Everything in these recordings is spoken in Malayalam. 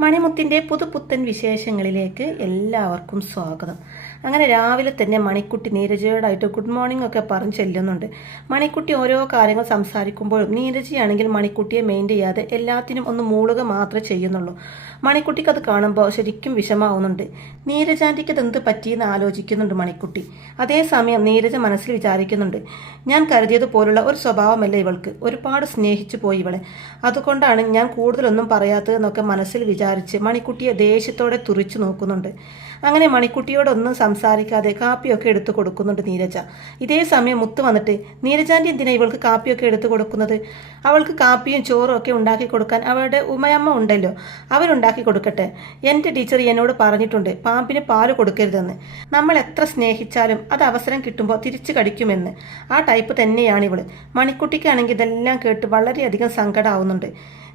മണിമുത്തിന്റെ പുതുപുത്തൻ വിശേഷങ്ങളിലേക്ക് എല്ലാവർക്കും സ്വാഗതം. അങ്ങനെ രാവിലെ തന്നെ മണിക്കുട്ടി നീരജയോടായിട്ട് ഗുഡ് മോർണിംഗ് ഒക്കെ പറഞ്ഞ് ചെല്ലുന്നുണ്ട്. മണിക്കുട്ടി ഓരോ കാര്യങ്ങൾ സംസാരിക്കുമ്പോഴും നീരജയാണെങ്കിൽ മണിക്കുട്ടിയെ മെയിൻ ചെയ്യാതെ എല്ലാത്തിനും ഒന്ന് മൂളുക മാത്രമേ ചെയ്യുന്നുള്ളൂ. മണിക്കുട്ടിക്ക് അത് കാണുമ്പോൾ ശരിക്കും വിഷമാവുന്നുണ്ട്. നീരജാന്റിക്ക് അത് എന്ത് പറ്റിയെന്ന് ആലോചിക്കുന്നുണ്ട് മണിക്കുട്ടി. അതേസമയം നീരജ മനസ്സിൽ വിചാരിക്കുന്നുണ്ട് ഞാൻ കരുതിയതുപോലുള്ള ഒരു സ്വഭാവമല്ല ഇവൾക്ക്? ഒരുപാട് സ്നേഹിച്ചു പോയി ഇവളെ. അതുകൊണ്ടാണ് ഞാൻ കൂടുതലൊന്നും പറയാത്തതെന്നൊക്കെ മനസ്സിൽ വിചാരിച്ച് മണിക്കുട്ടിയെ ദേഷ്യത്തോടെ തുറിച്ചു നോക്കുന്നുണ്ട്. അങ്ങനെ മണിക്കുട്ടിയോടൊന്നും സംസാരിക്കാതെ കാപ്പിയൊക്കെ എടുത്തു കൊടുക്കുന്നുണ്ട് നീരജ. ഇതേ സമയം മുത്ത് വന്നിട്ട് നീരജാന്റെ എന്തിനാ ഇവൾക്ക് കാപ്പിയൊക്കെ എടുത്തു കൊടുക്കുന്നത്? അവൾക്ക് കാപ്പിയും ചോറും ഒക്കെ ഉണ്ടാക്കി കൊടുക്കാൻ അവളുടെ ഉമയമ്മ ഉണ്ടല്ലോ. അവരുണ്ടാക്കി കൊടുക്കട്ടെ. എന്റെ ടീച്ചർ എന്നോട് പറഞ്ഞിട്ടുണ്ട് പാമ്പിന് പാൽ കൊടുക്കരുതെന്ന്. നമ്മൾ എത്ര സ്നേഹിച്ചാലും അത് അവസരം കിട്ടുമ്പോൾ തിരിച്ചു കടിക്കുമെന്ന്. ആ ടൈപ്പ് തന്നെയാണ് ഇവൾ. മണിക്കുട്ടിക്കാണെങ്കിൽ ഇതെല്ലാം കേട്ട് വളരെയധികം സങ്കടമാവുന്നുണ്ട്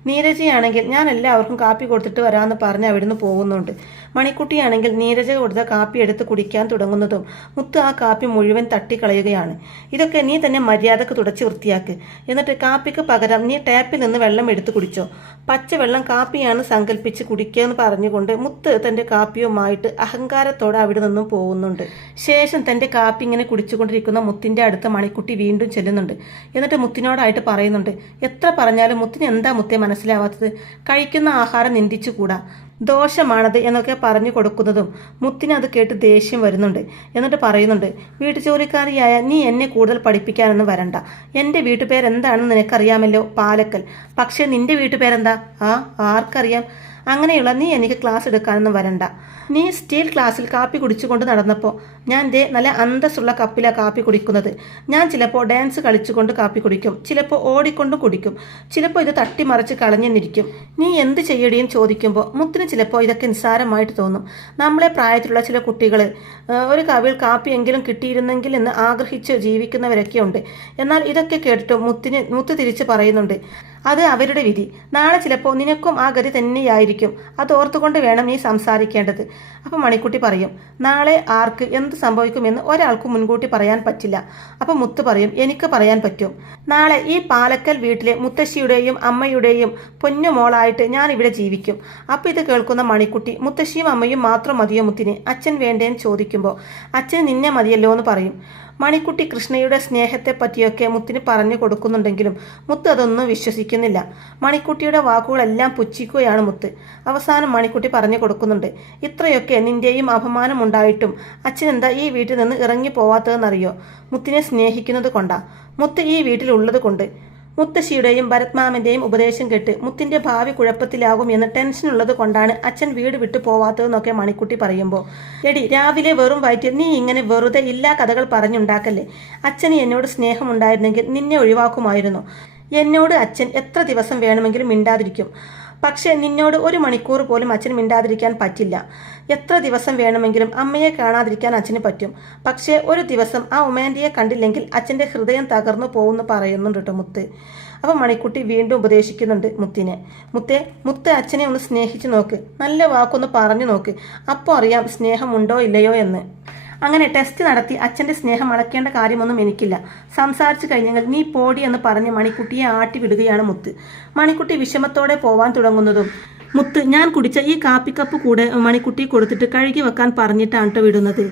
നീരജയാണെങ്കിൽ ഞാൻ എല്ലാവർക്കും കാപ്പി കൊടുത്തിട്ട് വരാമെന്ന് പറഞ്ഞ് അവിടുന്ന് പോകുന്നുണ്ട്. മണിക്കുട്ടിയാണെങ്കിൽ നീരജ കൊടുത്ത കാപ്പി എടുത്ത് കുടിക്കാൻ തുടങ്ങുന്നതും മുത്ത് ആ കാപ്പി മുഴുവൻ തട്ടിക്കളയുകയാണ്. ഇതൊക്കെ നീ തന്നെ മര്യാദയ്ക്ക് തുടച്ച് വൃത്തിയാക്ക്. എന്നിട്ട് കാപ്പിക്ക് പകരം നീ ടാപ്പിൽ നിന്ന് വെള്ളം എടുത്ത് കുടിച്ചോ. പച്ചവെള്ളം കാപ്പിയാണ് സങ്കല്പിച്ച് കുടിക്കുകയെന്ന് പറഞ്ഞുകൊണ്ട് മുത്ത് തന്റെ കാപ്പിയുമായിട്ട് അഹങ്കാരത്തോടെ അവിടെ നിന്നും പോകുന്നുണ്ട്. ശേഷം തന്റെ കാപ്പി ഇങ്ങനെ കുടിച്ചുകൊണ്ടിരിക്കുന്ന മുത്തിന്റെ അടുത്ത് മണിക്കുട്ടി വീണ്ടും ചെല്ലുന്നുണ്ട്. എന്നിട്ട് മുത്തിനോടായിട്ട് പറയുന്നുണ്ട് എത്ര പറഞ്ഞാലും മുത്തിന് എന്താ മുത്തേ മനസ്സിലാവാത്തത്? കഴിക്കുന്ന ആഹാരം നിന്ദിച്ചുകൂടാ. ദോഷമാണത് എന്നൊക്കെ പറഞ്ഞു കൊടുക്കുന്നതും മുത്തിന് അത് കേട്ട് ദേഷ്യം വരുന്നുണ്ട്. എന്നിട്ട് പറയുന്നുണ്ട് വീട്ടുജോലിക്കാരിയായ നീ എന്നെ കൂടുതൽ പഠിപ്പിക്കാനൊന്നും വരണ്ട. എന്റെ വീട്ടുപേരെന്താണെന്ന് നിനക്കറിയാമല്ലോ പാലക്കൽ. പക്ഷേ നിന്റെ വീട്ടുപേരെന്താ? ആ ആർക്കറിയാം? അങ്ങനെയുള്ള നീ എനിക്ക് ക്ലാസ് എടുക്കാനൊന്നും വരണ്ട. നീ സ്റ്റീൽ ക്ലാസ്സിൽ കാപ്പി കുടിച്ചുകൊണ്ട് നടന്നപ്പോൾ ഞാൻ ദേ നല്ല അന്തസ്സുള്ള കപ്പിലാണ് കാപ്പി കുടിക്കുന്നത്. ഞാൻ ചിലപ്പോൾ ഡാൻസ് കളിച്ചുകൊണ്ട് കാപ്പി കുടിക്കും. ചിലപ്പോൾ ഓടിക്കൊണ്ടും കുടിക്കും. ചിലപ്പോൾ ഇത് തട്ടിമറിച്ച് കളഞ്ഞെന്നിരിക്കും. നീ എന്ത് ചെയ്യടിയും ചോദിക്കുമ്പോൾ മുത്തിന് ചിലപ്പോൾ ഇതൊക്കെ നിസ്സാരമായിട്ട് തോന്നും. നമ്മളെ പ്രായത്തിലുള്ള ചില കുട്ടികൾ ഒരു കവിൽ കാപ്പിയെങ്കിലും കിട്ടിയിരുന്നെങ്കിൽ എന്ന് ആഗ്രഹിച്ച് ജീവിക്കുന്നവരൊക്കെ ഉണ്ട്. എന്നാൽ ഇതൊക്കെ കേട്ടിട്ട് മുത്തിന് മുത്ത് തിരിച്ച് പറയുന്നുണ്ട്. അത് അവരുടെ വിധി. നാളെ ചിലപ്പോൾ നിനക്കും ആ ഗതി തന്നെയായിരിക്കും. അത് ഓർത്തുകൊണ്ട് വേണം നീ സംസാരിക്കേണ്ടത്. അപ്പം മണിക്കുട്ടി പറയും നാളെ ആർക്ക് എന്ത് സംഭവിക്കുമെന്ന് ഒരാൾക്കും മുൻകൂട്ടി പറയാൻ പറ്റില്ല. അപ്പം മുത്ത് പറയും എനിക്ക് പറയാൻ പറ്റും. നാളെ ഈ പാലക്കൽ വീട്ടിലെ മുത്തശ്ശിയുടെയും അമ്മയുടെയും പൊന്നുമോളായിട്ട് ഞാൻ ഇവിടെ ജീവിക്കും. അപ്പം ഇത് കേൾക്കുന്ന മണിക്കുട്ടി മുത്തശ്ശിയും അമ്മയും മാത്രം മതിയോ മുത്തിനെ? അച്ഛൻ വേണ്ടേന്ന് ചോദിക്കുമ്പോൾ അച്ഛൻ നിന്നെ മതിയല്ലോ എന്ന് പറയും. മണിക്കുട്ടി കൃഷ്ണയുടെ സ്നേഹത്തെ പറ്റിയൊക്കെ മുത്തിന് പറഞ്ഞു കൊടുക്കുന്നുണ്ടെങ്കിലും മുത്ത് അതൊന്നും വിശ്വസിക്കുന്നില്ല. മണിക്കുട്ടിയുടെ വാക്കുകളെല്ലാം പുച്ഛിക്കുകയാണ് മുത്ത്. അവസാനം മണിക്കുട്ടി പറഞ്ഞു കൊടുക്കുന്നുണ്ട് ഇത്രയൊക്കെ നിന്റെയും അപമാനം ഉണ്ടായിട്ടും അച്ഛൻ എന്താ ഈ വീട്ടിൽ നിന്ന് ഇറങ്ങി പോവാത്തതെന്നറിയോ മുത്തിനെ സ്നേഹിക്കുന്നത് കൊണ്ടാ. മുത്ത് ഈ വീട്ടിലുള്ളത് കൊണ്ട് മുത്തശ്ശിയുടെയും ഭരത്മാമന്റെയും ഉപദേശം കേട്ട് മുത്തിന്റെ ഭാവി കുഴപ്പത്തിലാകും എന്ന് ടെൻഷനുള്ളത് കൊണ്ടാണ് അച്ഛൻ വീട് വിട്ടു പോവാത്തതെന്നൊക്കെ മണിക്കുട്ടി പറയുമ്പോൾ എടി രാവിലെ വെറും വയറ്റിൽ നീ ഇങ്ങനെ വെറുതെ ഇല്ലാ കഥകൾ പറഞ്ഞുണ്ടാക്കല്ലേ? അച്ഛന് എന്നോട് സ്നേഹമുണ്ടായിരുന്നെങ്കിൽ നിന്നെ ഒഴിവാക്കുമായിരുന്നു. എന്നോട് അച്ഛൻ എത്ര ദിവസം വേണമെങ്കിലും മിണ്ടാതിരിക്കും. പക്ഷേ നിന്നോട് ഒരു മണിക്കൂർ പോലും അച്ഛൻ മിണ്ടാതിരിക്കാൻ പറ്റില്ല. എത്ര ദിവസം വേണമെങ്കിലും അമ്മയെ കാണാതിരിക്കാൻ അച്ഛന് പറ്റും. പക്ഷേ ഒരു ദിവസം ആ ഉമേന്റെയെ കണ്ടില്ലെങ്കിൽ അച്ഛന്റെ ഹൃദയം തകർന്നു പോകുമെന്ന് പറയുന്നുണ്ട് കേട്ടോ മുത്ത്. അപ്പോൾ മണിക്കുട്ടി വീണ്ടും ഉപദേശിക്കുന്നുണ്ട് മുത്തിനെ. മുത്തെ മുത്ത് അച്ഛനെ ഒന്ന് സ്നേഹിച്ചു നോക്ക്. നല്ല വാക്കൊന്ന് പറഞ്ഞു നോക്ക്. അപ്പോൾ അറിയാം സ്നേഹമുണ്ടോ ഇല്ലയോ എന്ന്. അങ്ങനെ ടെസ്റ്റ് നടത്തി അച്ഛന്റെ സ്നേഹം അളക്കേണ്ട കാര്യമൊന്നും എനിക്കില്ല. സംസാരിച്ചു കഴിഞ്ഞെങ്കിൽ നീ പോടി എന്ന് പറഞ്ഞ് മണിക്കുട്ടിയെ ആട്ടി വിടുകയാണ് മുത്ത്. മണിക്കുട്ടി വിഷമത്തോടെ പോവാൻ തുടങ്ങുന്നതും മുത്ത് ഞാൻ കുടിച്ച ഈ കാപ്പിക്കപ്പ് കൂടെ മണിക്കുട്ടി കൊടുത്തിട്ട് കഴുകി വെക്കാൻ പറഞ്ഞിട്ടാണ് വിടുന്നത്.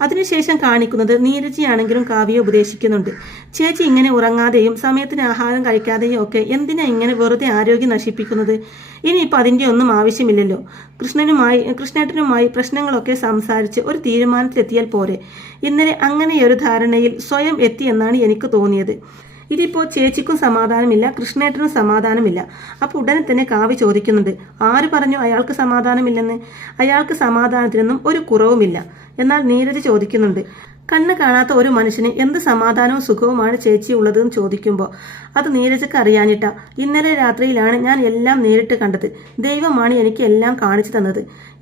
അതിനുശേഷം കാണിക്കുന്നത് നീരജിയാണെങ്കിലും കാവ്യ ഉപദേശിക്കുന്നുണ്ട്. ചേച്ചി ഇങ്ങനെ ഉറങ്ങാതെയും സമയത്തിന് ആഹാരം കഴിക്കാതെയും ഒക്കെ എന്തിനാ ഇങ്ങനെ വെറുതെ ആരോഗ്യം നശിപ്പിക്കുന്നത്? ഇനിയിപ്പോൾ അതിന്റെ ഒന്നും ആവശ്യമില്ലല്ലോ. കൃഷ്ണനുമായി കൃഷ്ണേട്ടനുമായി പ്രശ്നങ്ങളൊക്കെ സംസാരിച്ച് ഒരു തീരുമാനത്തിലെത്തിയാൽ പോരെ. ഇന്നലെ അങ്ങനെയൊരു ധാരണയിൽ സ്വയം എത്തിയെന്നാണ് എനിക്ക് തോന്നിയത്. ഇതിപ്പോൾ ചേച്ചിക്കും സമാധാനമില്ല കൃഷ്ണേട്ടനും സമാധാനമില്ല. അപ്പോൾ ഉടനെ തന്നെ കാവ്യ ചോദിക്കുന്നുണ്ട് ആര് പറഞ്ഞു അയാൾക്ക് സമാധാനമില്ലെന്ന്? അയാൾക്ക് സമാധാനത്തിനൊന്നും ഒരു കുറവുമില്ല. എന്നാൽ നീരജ് ചോദിക്കുന്നുണ്ട് കണ്ണ് കാണാത്ത ഒരു മനുഷ്യന് എന്ത് സമാധാനവും സുഖവുമാണ് ചേച്ചി ഉള്ളതെന്ന് ചോദിക്കുമ്പോൾ അത് നീരജക്ക് അറിയാനിട്ട ഇന്നലെ രാത്രിയിലാണ് ഞാൻ എല്ലാം നേരിട്ട് കണ്ടത്. ദൈവമാണ് എനിക്ക് എല്ലാം കാണിച്ചു തന്നത്.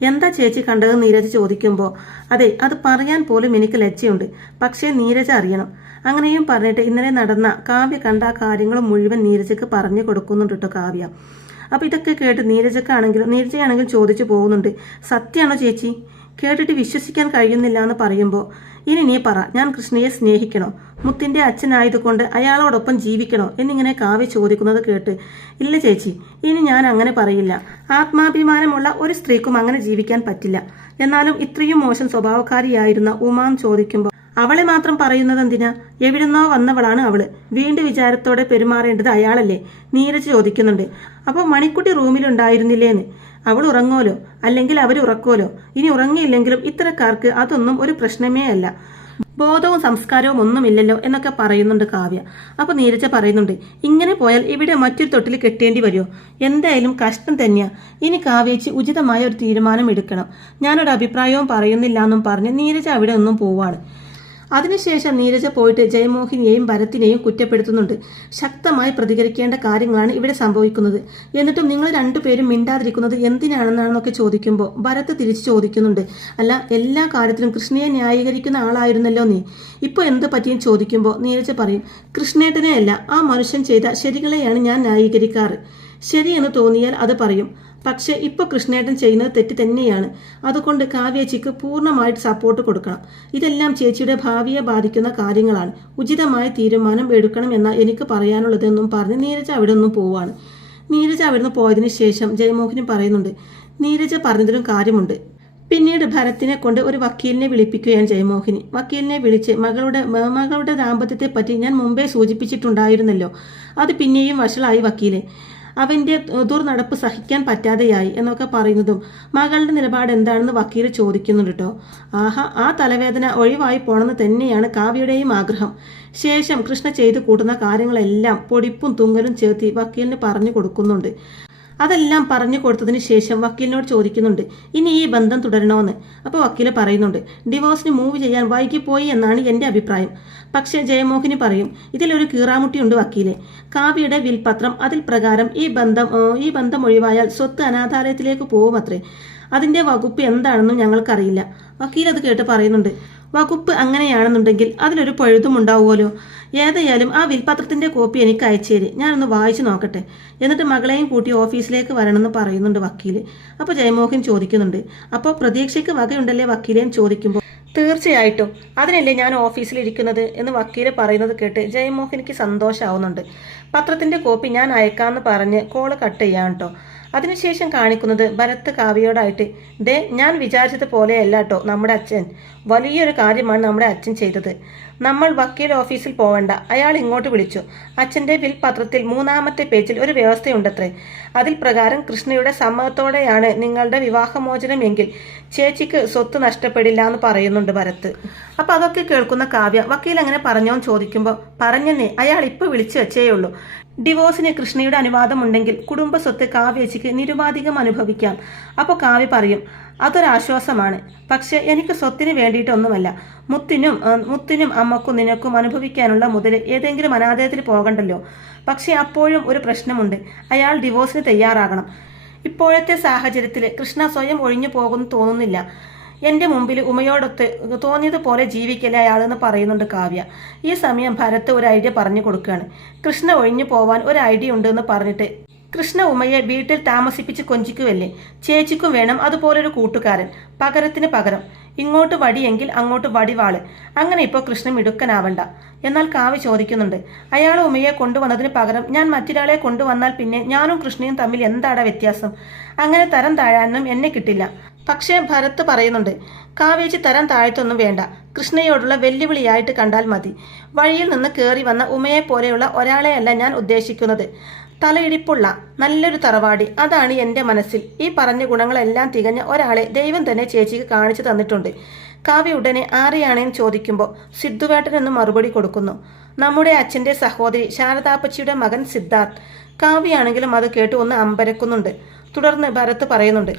എന്താ ചേച്ചി കണ്ടതെന്ന് നീരജ് ചോദിക്കുമ്പോൾ അതെ അത് പറയാൻ പോലും എനിക്ക് ലജ്ജയുണ്ട്. പക്ഷേ നീരജ അറിയണം. അങ്ങനെയും പറഞ്ഞിട്ട് ഇന്നലെ നടന്ന കാവ്യ കണ്ട കാര്യങ്ങൾ മുഴുവൻ നീരജക്ക് പറഞ്ഞു കൊടുക്കുന്നുണ്ട് കേട്ടോ കാവ്യ. അപ്പോൾ ഇതൊക്കെ കേട്ട് നീരജക്കാണെങ്കിലും നീരജയാണെങ്കിലും ചോദിച്ചു പോകുന്നുണ്ട്. സത്യമാണോ ചേച്ചി? കേട്ടിട്ട് വിശ്വസിക്കാൻ കഴിയുന്നില്ല എന്ന് പറയുമ്പോൾ ഇനി നീ പറ ഞാൻ കൃഷ്ണയെ സ്നേഹിക്കണോ? മുത്തിന്റെ അച്ഛനായതുകൊണ്ട് അയാളോടൊപ്പം ജീവിക്കണോ? എന്നിങ്ങനെ കാവ്യ ചോദിക്കുന്നത് കേട്ട് ഇല്ല ചേച്ചി ഇനി ഞാൻ അങ്ങനെ പറയില്ല. ആത്മാഭിമാനമുള്ള ഒരു സ്ത്രീക്കും അങ്ങനെ ജീവിക്കാൻ പറ്റില്ല. എന്നാലും ഇത്രയും മോശം സ്വഭാവക്കാരിയായിരുന്ന ഉമാൻ ചോദിക്കുമ്പോൾ അവളെ മാത്രം പറയുന്നത് എന്തിനാ എവിടുന്നോ വന്നവളാണ് അവൾ. വീണ്ടും വിചാരത്തോടെ പെരുമാറേണ്ടത് അയാളല്ലേ? നീരജ് ചോദിക്കുന്നുണ്ട്. അപ്പോൾ മണിക്കുട്ടി റൂമിലുണ്ടായിരുന്നില്ലേന്ന്? അവൾ ഉറങ്ങോലോ അല്ലെങ്കിൽ അവർ ഉറക്കോലോ ഇനി ഉറങ്ങിയില്ലെങ്കിലും ഇത്തരക്കാർക്ക് അതൊന്നും ഒരു പ്രശ്നമേ അല്ല. ബോധവും സംസ്കാരവും ഒന്നുമില്ലല്ലോ എന്നൊക്കെ പറയുന്നുണ്ട് കാവ്യ. അപ്പൊ നീരജ പറയുന്നുണ്ട് ഇങ്ങനെ പോയാൽ ഇവിടെ മറ്റൊരു തൊട്ടിൽ കെട്ടേണ്ടി വരുമോ? എന്തായാലും കഷ്ടം തന്നെയാ. ഇനി കാവ്യച്ച് ഉചിതമായ ഒരു തീരുമാനം എടുക്കണം. ഞാനൊരു അഭിപ്രായവും പറയുന്നില്ല എന്നും പറഞ്ഞ് നീരജ അവിടെ ഒന്നും പോവാണ്. അതിനുശേഷം നീരജ പോയിട്ട് ജയമോഹിനിയെയും ഭരത്തിനെയും കുറ്റപ്പെടുത്തുന്നുണ്ട്. ശക്തമായി പ്രതികരിക്കേണ്ട കാര്യങ്ങളാണ് ഇവിടെ സംഭവിക്കുന്നത്. എന്നിട്ടും നിങ്ങൾ രണ്ടുപേരും മിണ്ടാതിരിക്കുന്നത് എന്തിനാണെന്നാണെന്നൊക്കെ ചോദിക്കുമ്പോൾ ഭരത് തിരിച്ചു ചോദിക്കുന്നുണ്ട്. അല്ല എല്ലാ കാര്യത്തിലും കൃഷ്ണയെ ന്യായീകരിക്കുന്ന ആളായിരുന്നല്ലോ നീ. ഇപ്പോൾ എന്ത് പറ്റിയും ചോദിക്കുമ്പോൾ നീരജ പറയും കൃഷ്ണേട്ടനെയല്ല ആ മനുഷ്യൻ ചെയ്ത ശരികളെയാണ് ഞാൻ ന്യായീകരിക്കാറ്. ശരിയെന്ന് തോന്നിയാൽ അത് പറയും. പക്ഷേ ഇപ്പോൾ കൃഷ്ണേട്ടൻ ചെയ്യുന്നത് തെറ്റ് തന്നെയാണ്. അതുകൊണ്ട് കാവ്യേച്ചിക്ക് പൂർണമായിട്ട് സപ്പോർട്ട് കൊടുക്കണം. ഇതെല്ലാം ചേച്ചിയുടെ ഭാവിയെ ബാധിക്കുന്ന കാര്യങ്ങളാണ്. ഉചിതമായ തീരുമാനം എടുക്കണം എന്ന എനിക്ക് പറയാനുള്ളതെന്നും പറഞ്ഞ് നീരജ് അവിടെ നിന്നും പോവാണ്. നീരജ നിന്ന് പോയതിനു ശേഷം ജയമോഹിനി പറയുന്നുണ്ട് നീരജ് പറഞ്ഞതിലും കാര്യമുണ്ട്. പിന്നീട് ഭരത്തിനെ കൊണ്ട് ഒരു വക്കീലിനെ വിളിപ്പിക്കുകയാണ് ജയമോഹിനി. വക്കീലിനെ വിളിച്ച് മകളുടെ മകളുടെ ദാമ്പത്യത്തെ പറ്റി ഞാൻ മുമ്പേ സൂചിപ്പിച്ചിട്ടുണ്ടായിരുന്നല്ലോ. അത് പിന്നെയും വഷളായി വക്കീലെ. അവന്റെ ദുർനടപ്പ് സഹിക്കാൻ പറ്റാതെയായി എന്നൊക്കെ പറയുന്നതും മകളുടെ നിലപാട് എന്താണെന്ന് വക്കീൽ ചോദിക്കുന്നുണ്ട് കേട്ടോ ആഹാ ആ തലവേദന ഒഴിവായി പോണെന്ന് തന്നെയാണ് കാവ്യയുടെയും ആഗ്രഹം. ശേഷം കൃഷ്ണ ചെയ്തു കൂട്ടുന്ന കാര്യങ്ങളെല്ലാം പൊടിപ്പും തുങ്ങലും ചേർത്തി വക്കീലിന് പറഞ്ഞു കൊടുക്കുന്നുണ്ട്. അതെല്ലാം പറഞ്ഞു കൊടുത്തതിന് ശേഷം വക്കീലിനോട് ചോദിക്കുന്നുണ്ട് ഇനി ഈ ബന്ധം തുടരണമെന്ന് അപ്പോൾ വക്കീൽ പറയുന്നുണ്ട് ഡിവോഴ്സിന് മൂവ് ചെയ്യാൻ വൈകിപ്പോയി എന്നാണ് എന്റെ അഭിപ്രായം. പക്ഷേ ജയമോഹിനി പറയും ഇതിലൊരു കീറാമുട്ടിയുണ്ട് വക്കീലെ. കാവ്യയുടെ വിൽപത്രം അതിൽ പ്രകാരം ഈ ബന്ധം ഈ ബന്ധം ഒഴിവായാൽ സ്വത്ത് അനാഥാലയത്തിലേക്ക് പോകും അത്രേ അതിന്റെ വകുപ്പ് എന്താണെന്നും ഞങ്ങൾക്കറിയില്ല. വക്കീൽ അത് കേട്ട് പറയുന്നുണ്ട് വകുപ്പ് അങ്ങനെയാണെന്നുണ്ടെങ്കിൽ അതിലൊരു പഴുതും ഉണ്ടാവുമല്ലോ ഏതായാലും ആ വിൽപത്രത്തിന്റെ കോപ്പി എനിക്ക് അയച്ചേര് ഞാനൊന്ന് വായിച്ചു നോക്കട്ടെ. എന്നിട്ട് മകളെയും കൂട്ടി ഓഫീസിലേക്ക് വരണമെന്ന് പറയുന്നുണ്ട് വക്കീൽ അപ്പോൾ ജയമോഹൻ ചോദിക്കുന്നുണ്ട്. അപ്പോൾ പ്രതീക്ഷയ്ക്ക് വകയുണ്ടല്ലേ വക്കീലേയും ചോദിക്കുമ്പോൾ തീർച്ചയായിട്ടും. അതിനല്ലേ ഞാൻ ഓഫീസിൽ ഇരിക്കുന്നത് എന്ന് വക്കീൽ പറയുന്നത് കേട്ട് ജയമോഹനിക്ക് സന്തോഷമാവുന്നുണ്ട് പത്രത്തിന്റെ കോപ്പി ഞാൻ അയക്കാമെന്ന് പറഞ്ഞ് കോൾ കട്ട് ചെയ്യാം കേട്ടോ അതിനുശേഷം കാണിക്കുന്നത് ഭരത് കാവ്യയോടായിട്ട്. ദേ ഞാൻ വിചാരിച്ചത് പോലെയല്ല കേട്ടോ നമ്മുടെ അച്ഛൻ. വലിയൊരു കാര്യമാണ് നമ്മുടെ അച്ഛൻ ചെയ്തത്. നമ്മൾ വക്കീൽ ഓഫീസിൽ പോവണ്ട. അയാൾ ഇങ്ങോട്ട് വിളിച്ചു. അച്ഛന്റെ വിൽ പത്രത്തിൽ മൂന്നാമത്തെ പേജിൽ ഒരു വ്യവസ്ഥയുണ്ടത്രേ. അതിൽ പ്രകാരം കൃഷ്ണയുടെ സമ്മതത്തോടെയാണ് നിങ്ങളുടെ വിവാഹമോചനം എങ്കിൽ ചേച്ചിക്ക് സ്വത്ത് നഷ്ടപ്പെടില്ല എന്ന് പറയുന്നുണ്ട് ഭരത്. അപ്പോൾ അതൊക്കെ കേൾക്കുന്ന കാവ്യ വക്കീൽ അങ്ങനെ പറഞ്ഞോ ചോദിക്കുമ്പോൾ പറഞ്ഞെന്നേ അയാൾ ഇപ്പോൾ വിളിച്ചു വെച്ചേ ഉള്ളൂ ഡിവോഴ്സിന് കൃഷ്ണയുടെ അനുവാദമുണ്ടെങ്കിൽ കുടുംബ സ്വത്ത് കാവ്യച്ചിക്ക് നിരുപാധികം അനുഭവിക്കാം. അപ്പോൾ കാവ്യ പറയും അതൊരാശ്വാസമാണ്. പക്ഷെ എനിക്ക് സ്വത്തിന് വേണ്ടിയിട്ടൊന്നുമല്ല. മുത്തിനും മുത്തിനും അമ്മക്കും നിനക്കും അനുഭവിക്കാനുള്ള മുതൽ ഏതെങ്കിലും അനാഥയത്തിൽ പോകണ്ടല്ലോ. പക്ഷേ അപ്പോഴും ഒരു പ്രശ്നമുണ്ട്. അയാൾ ഡിവോഴ്സിന് തയ്യാറാകണം. ഇപ്പോഴത്തെ സാഹചര്യത്തിൽ കൃഷ്ണ സ്വയം ഒഴിഞ്ഞു പോകുമെന്ന് തോന്നുന്നില്ല. എന്റെ മുമ്പിൽ ഉമയോടൊത്ത് തോന്നിയതുപോലെ ജീവിക്കല്ലേ അയാളെന്ന് പറയുന്നുണ്ട് കാവ്യ. ഈ സമയം ഭരത് ഒരു ഐഡിയ പറഞ്ഞു കൊടുക്കുകയാണ്. കൃഷ്ണ ഒഴിഞ്ഞു പോവാൻ ഒരു ഐഡിയ ഉണ്ടെന്ന് പറഞ്ഞിട്ട് കൃഷ്ണ ഉമയെ വീട്ടിൽ താമസിപ്പിച്ച് കൊഞ്ചിക്കുവല്ലേ? ചേച്ചിക്കും വേണം അതുപോലൊരു കൂട്ടുകാരൻ. പകരത്തിന് പകരം. ഇങ്ങോട്ട് വടിയെങ്കിൽ അങ്ങോട്ട് വടിവാൾ. അങ്ങനെ ഇപ്പോൾ കൃഷ്ണൻ മിടുക്കനാവണ്ട. എന്നാൽ കാവ്യ ചോദിക്കുന്നുണ്ട് അയാൾ ഉമയെ കൊണ്ടുവന്നതിന് പകരം ഞാൻ മറ്റൊരാളെ കൊണ്ടുവന്നാൽ പിന്നെ ഞാനും കൃഷ്ണയും തമ്മിൽ എന്താണ് വ്യത്യാസം? അങ്ങനെ തരം താഴാനും എന്നെ കിട്ടില്ല. പക്ഷേ ഭരത് പറയുന്നുണ്ട് കാവേജി തരം താഴ്ത്തൊന്നും വേണ്ട. കൃഷ്ണയോടുള്ള വെല്ലുവിളിയായിട്ട് കണ്ടാൽ മതി. വഴിയിൽ നിന്ന് കയറി വന്ന ഉമയെ പോലെയുള്ള ഒരാളെയല്ല ഞാൻ ഉദ്ദേശിക്കുന്നത്. തലയിടിപ്പുള്ള നല്ലൊരു തറവാടി. അതാണ് എന്റെ മനസ്സിൽ. ഈ പറഞ്ഞ ഗുണങ്ങളെല്ലാം തികഞ്ഞ ഒരാളെ ദൈവം തന്നെ ചേച്ചിക്ക് കാണിച്ചു തന്നിട്ടുണ്ട്. കാവ്യ ഉടനെ ആരെയാണെന്ന് ചോദിക്കുമ്പോൾ സിദ്ധുവേട്ടൻ എന്ന് മറുപടി കൊടുക്കുന്നു. നമ്മുടെ അച്ഛന്റെ സഹോദരി ശാരദാപ്പച്ചിയുടെ മകൻ സിദ്ധാർത്ഥ്. കാവ്യാണെങ്കിലും അത് കേട്ട് ഒന്ന് അമ്പരക്കുന്നുണ്ട്. തുടർന്ന് ഭരത് പറയുന്നുണ്ട്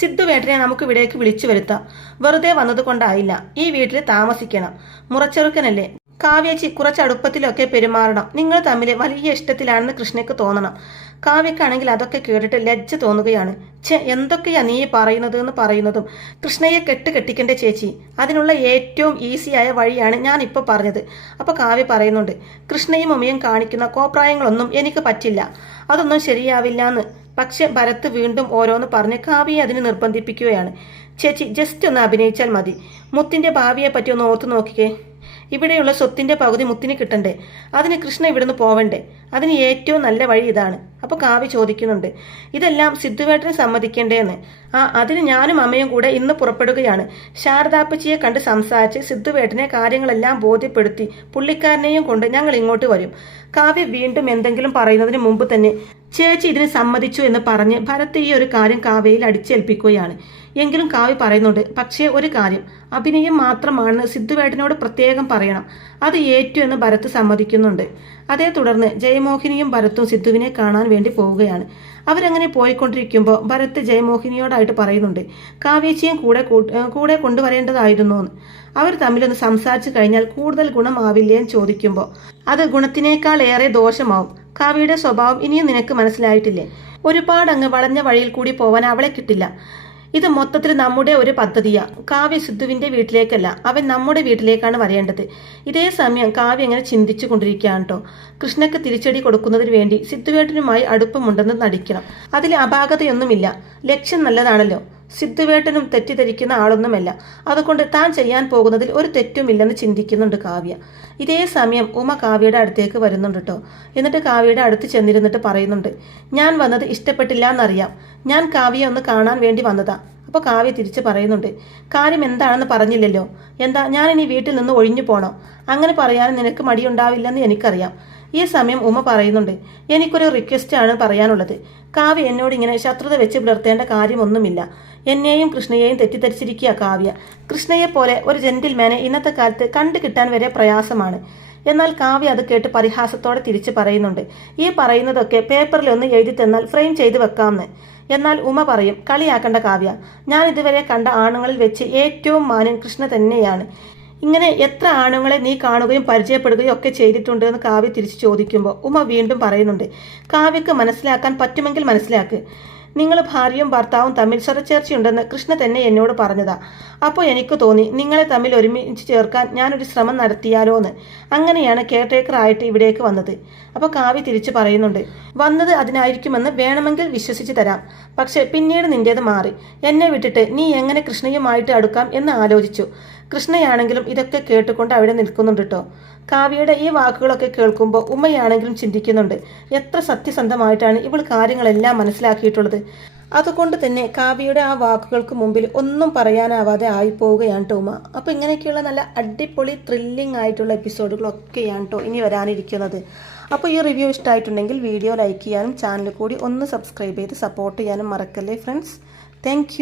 സിദ്ധുവേട്ടനെ നമുക്ക് ഇവിടേക്ക് വിളിച്ചു വരുത്താം. വെറുതെ വന്നതുകൊണ്ടായില്ല. ഈ വീട്ടിൽ താമസിക്കണം. മുറച്ചെറുക്കനല്ലേ? കാവ്യച്ചി കുറച്ച് അടുപ്പത്തിലൊക്കെ പെരുമാറണം. നിങ്ങൾ തമ്മിൽ വലിയ ഇഷ്ടത്തിലാണെന്ന് കൃഷ്ണയ്ക്ക് തോന്നണം. കാവ്യക്കാണെങ്കിൽ അതൊക്കെ കേട്ടിട്ട് ലജ്ജ തോന്നുകയാണ്. ഛെ എന്തൊക്കെയാ നീ പറയുന്നത് എന്ന് പറയുന്നതും കൃഷ്ണയെ കെട്ട് കെട്ടിക്കണ്ടേ ചേച്ചി. അതിനുള്ള ഏറ്റവും ഈസിയായ വഴിയാണ് ഞാൻ ഇപ്പോൾ പറഞ്ഞത്. അപ്പോൾ കാവ്യ പറയുന്നുണ്ട് കൃഷ്ണയും ഉമയും കാണിക്കുന്ന കോപ്രായങ്ങളൊന്നും എനിക്ക് പറ്റില്ല. അതൊന്നും ശരിയാവില്ല എന്ന് പക്ഷെ ഭരത്ത് വീണ്ടും ഓരോന്ന് പറഞ്ഞ് കാവ്യയെ അതിന് നിർബന്ധിപ്പിക്കുകയാണ്. ചേച്ചി ജസ്റ്റ് ഒന്ന് അഭിനയിച്ചാൽ മതി. മുത്തിന്റെ ഭാവിയെ പറ്റി ഒന്ന് ഓർത്തു നോക്കിക്കേ. ഇവിടെയുള്ള സ്വത്തിന്റെ പകുതി മുത്തിന് കിട്ടണ്ടേ? അതിന് കൃഷ്ണ ഇവിടുന്ന് പോവണ്ടേ? അതിന് ഏറ്റവും നല്ല വഴി ഇതാണ്. അപ്പോൾ കാവ്യ ചോദിക്കുന്നുണ്ട് ഇതെല്ലാം സിദ്ധുവേട്ടന് സമ്മതിക്കേണ്ടേന്ന്. ആ അതിന് ഞാനും അമ്മയും കൂടെ ഇന്ന് പുറപ്പെടുകയാണ്. ശാരദാപ്പച്ചിയെ കണ്ട് സംസാരിച്ച് സിദ്ധുവേട്ടനെ കാര്യങ്ങളെല്ലാം ബോധ്യപ്പെടുത്തി പുള്ളിക്കാരനെയും കൊണ്ട് ഞങ്ങൾ ഇങ്ങോട്ട് വരും. കാവ്യ വീണ്ടും എന്തെങ്കിലും പറയുന്നതിന് മുമ്പ് തന്നെ ചേച്ചി ഇതിന് സമ്മതിച്ചു എന്ന് പറഞ്ഞ് ഭരത് ഈ ഒരു കാര്യം കാവ്യയിൽ അടിച്ചേൽപ്പിക്കുകയാണ്. എങ്കിലും കാവ്യ പറയുന്നുണ്ട് പക്ഷേ ഒരു കാര്യം. അഭിനയം മാത്രമാണെന്ന് സിദ്ധുവേട്ടനോട് പ്രത്യേകം പറയണം. അത് ഏറ്റു എന്ന് ഭരത് സമ്മതിക്കുന്നുണ്ട്. അതേ തുടർന്ന് ജയമോഹിനിയും ഭരത്തും സിദ്ധുവിനെ കാണാൻ വേണ്ടി പോവുകയാണ്. അവരങ്ങനെ പോയിക്കൊണ്ടിരിക്കുമ്പോൾ ഭരത് ജയമോഹിനിയോടായിട്ട് പറയുന്നുണ്ട് കാവേച്ചിയും കൂടെ കൂടെ കൊണ്ടുവരേണ്ടതായിരുന്നു എന്ന്. അവർ തമ്മിലൊന്ന് സംസാരിച്ചു കഴിഞ്ഞാൽ കൂടുതൽ ഗുണമാവില്ലേ എന്ന് ചോദിക്കുമ്പോൾ അത് ഗുണത്തിനേക്കാൾ ഏറെ ദോഷമാവും. കാവ്യയുടെ സ്വഭാവം ഇനിയും നിനക്ക് മനസ്സിലായിട്ടില്ലേ? ഒരുപാട് അങ്ങ് വളഞ്ഞ വഴിയിൽ കൂടി പോവാൻ അവളെ കിട്ടില്ല. ഇത് മൊത്തത്തിൽ നമ്മുടെ ഒരു പദ്ധതിയാണ് കാവ്യ സിദ്ധുവിന്റെ വീട്ടിലേക്കല്ല അവൻ നമ്മുടെ വീട്ടിലേക്കാണ് വരേണ്ടത്. ഇതേ സമയം കാവ്യ ഇങ്ങനെ ചിന്തിച്ചു കൊണ്ടിരിക്കുകയാണ് കേട്ടോ കൃഷ്ണക്ക് തിരിച്ചടി കൊടുക്കുന്നതിന് വേണ്ടി സിദ്ധുവേട്ടനുമായി അടുപ്പമുണ്ടെന്ന് നടിക്കണം. അതിൽ അപാകതയൊന്നുമില്ല. ലക്ഷ്യം നല്ലതാണല്ലോ. സിദ്ധുവേട്ടനും തെറ്റിദ്ധരിക്കുന്ന ആളൊന്നുമല്ല. അതുകൊണ്ട് താൻ ചെയ്യാൻ പോകുന്നതിൽ ഒരു തെറ്റുമില്ലെന്ന് ചിന്തിക്കുന്നുണ്ട് കാവ്യ. ഇതേ സമയം ഉമ കാവ്യയുടെ അടുത്തേക്ക് വരുന്നുണ്ട് കേട്ടോ എന്നിട്ട് കാവ്യയുടെ അടുത്ത് ചെന്നിരുന്നിട്ട് പറയുന്നുണ്ട് ഞാൻ വന്നത് ഇഷ്ടപ്പെട്ടില്ല എന്നറിയാം ഞാൻ കാവ്യയെ ഒന്ന് കാണാൻ വേണ്ടി വന്നതാ. അപ്പോൾ കാവ്യ തിരിച്ച് പറയുന്നുണ്ട് കാര്യം എന്താണെന്ന് പറഞ്ഞില്ലല്ലോ. എന്താ ഞാൻ ഇനി വീട്ടിൽ നിന്ന് ഒഴിഞ്ഞു പോണോ? അങ്ങനെ പറയാൻ നിനക്ക് മടിയുണ്ടാവില്ലെന്ന് എനിക്കറിയാം. ഈ സമയം ഉമ പറയുന്നുണ്ട് എനിക്കൊരു റിക്വസ്റ്റ് ആണ് പറയാനുള്ളത്. കാവ്യ എന്നോട് ഇങ്ങനെ ശത്രുത വെച്ച് പുലർത്തേണ്ട കാര്യമൊന്നുമില്ല. എന്നെയും കൃഷ്ണയെയും തെറ്റിദ്ധരിച്ചിരിക്കുക കാവ്യ. കൃഷ്ണയെ പോലെ ഒരു ജെന്റിൽമാനെ ഇന്നത്തെ കാലത്ത് കണ്ടു കിട്ടാൻ വരെ പ്രയാസമാണ്. എന്നാൽ കാവ്യ അത് കേട്ട് പരിഹാസത്തോടെ തിരിച്ചു പറയുന്നുണ്ട്. ഈ പറയുന്നതൊക്കെ പേപ്പറിൽ ഒന്ന് എഴുതി തന്നാൽ ഫ്രെയിം ചെയ്തു വെക്കാമെന്ന്. എന്നാൽ ഉമ പറയും കളിയാക്കേണ്ട കാവ്യ. ഞാൻ ഇതുവരെ കണ്ട ആണുങ്ങളിൽ വെച്ച് ഏറ്റവും മാന്യൻ കൃഷ്ണ തന്നെയാണ്. ഇങ്ങനെ എത്ര ആണുങ്ങളെ നീ കാണുകയും പരിചയപ്പെടുകയും ഒക്കെ ചെയ്തിട്ടുണ്ട് എന്ന് കാവ്യ തിരിച്ചു ചോദിക്കുമ്പോൾ ഉമ വീണ്ടും പറയുന്നുണ്ട് കാവ്യക്ക് മനസ്സിലാക്കാൻ പറ്റുമെങ്കിൽ മനസ്സിലാക്ക്. നിങ്ങൾ ഭാര്യയും ഭർത്താവും തമ്മിൽ സ്വരച്ചേർച്ചയുണ്ടെന്ന് കൃഷ്ണ തന്നെ എന്നോട് പറഞ്ഞതാ. അപ്പോൾ എനിക്ക് തോന്നി നിങ്ങളെ തമ്മിൽ ഒരുമിച്ച് ചേർക്കാൻ ഞാനൊരു ശ്രമം നടത്തിയാലോ എന്ന് അങ്ങനെയാണ് കെയർടേക്കർ ആയിട്ട് ഇവിടേക്ക് വന്നത്. അപ്പോൾ കാവ്യ തിരിച്ചു പറയുന്നുണ്ട് വന്നത് അതിനായിരിക്കുമെന്ന് വേണമെങ്കിൽ വിശ്വസിച്ച് തരാം. പക്ഷേ പിന്നീട് നിന്റേത് മാറി. എന്നെ വിട്ടിട്ട് നീ എങ്ങനെ കൃഷ്ണയുമായിട്ട് അടുക്കാം എന്ന് ആലോചിച്ചു. കൃഷ്ണയാണെങ്കിലും ഇതൊക്കെ കേട്ടുകൊണ്ട് അവിടെ നിൽക്കുന്നുണ്ട് കേട്ടോ കാവ്യയുടെ ഈ വാക്കുകളൊക്കെ കേൾക്കുമ്പോൾ ഉമ്മയാണെങ്കിലും ചിന്തിക്കുന്നുണ്ട്. എത്ര സത്യസന്ധമായിട്ടാണ് ഇവൾ കാര്യങ്ങളെല്ലാം മനസ്സിലാക്കിയിട്ടുള്ളത്. അതുകൊണ്ട് തന്നെ കാവ്യയുടെ ആ വാക്കുകൾക്ക് മുമ്പിൽ ഒന്നും പറയാനാവാതെ ആയിപ്പോവുകയാണ് കേട്ടോ ഉമ്മ. അപ്പോൾ ഇങ്ങനെയൊക്കെയുള്ള നല്ല അടിപൊളി ത്രില്ലിംഗ് ആയിട്ടുള്ള എപ്പിസോഡുകളൊക്കെയാണ് കേട്ടോ ഇനി വരാനിരിക്കുന്നത്. അപ്പോൾ ഈ റിവ്യൂ ഇഷ്ടമായിട്ടുണ്ടെങ്കിൽ വീഡിയോ ലൈക്ക് ചെയ്യാനും ചാനൽ കൂടി ഒന്ന് സബ്സ്ക്രൈബ് ചെയ്ത് സപ്പോർട്ട് ചെയ്യാനും മറക്കല്ലേ ഫ്രണ്ട്സ് താങ്ക്